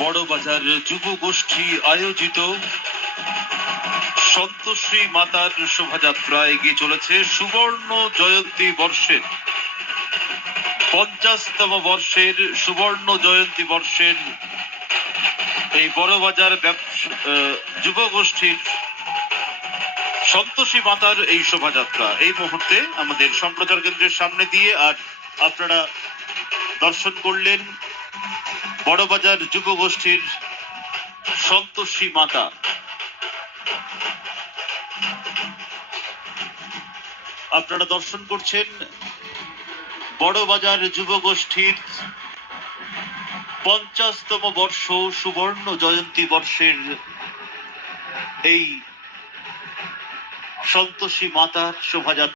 বড়বাজার যুব গোষ্ঠী আয়োজিত সন্তোষী মাতার শোভাযাত্রা এগিয়ে চলেছে সুবর্ণ জয়ন্তী বর্ষের 50তম বর্ষের সুবর্ণ জয়ন্তী বর্ষের এই বড়বাজার যুব গোষ্ঠীর সন্তোষী মাতার এই শোভাযাত্রা এই মুহূর্তে আমাদের সম্প্রচার কেন্দ্রের সামনে দিয়ে আর আপনারা দর্শন করলেন বড়বাজার যুব গোষ্ঠীর সন্তোষী মাতা। আপনারা দর্শন করছেন বড়বাজার যুব গোষ্ঠীর 50তম বর্ষ সুবর্ণ জয়ন্তী বর্ষের এই সন্তোষী মাতার শোভাযাত্রা।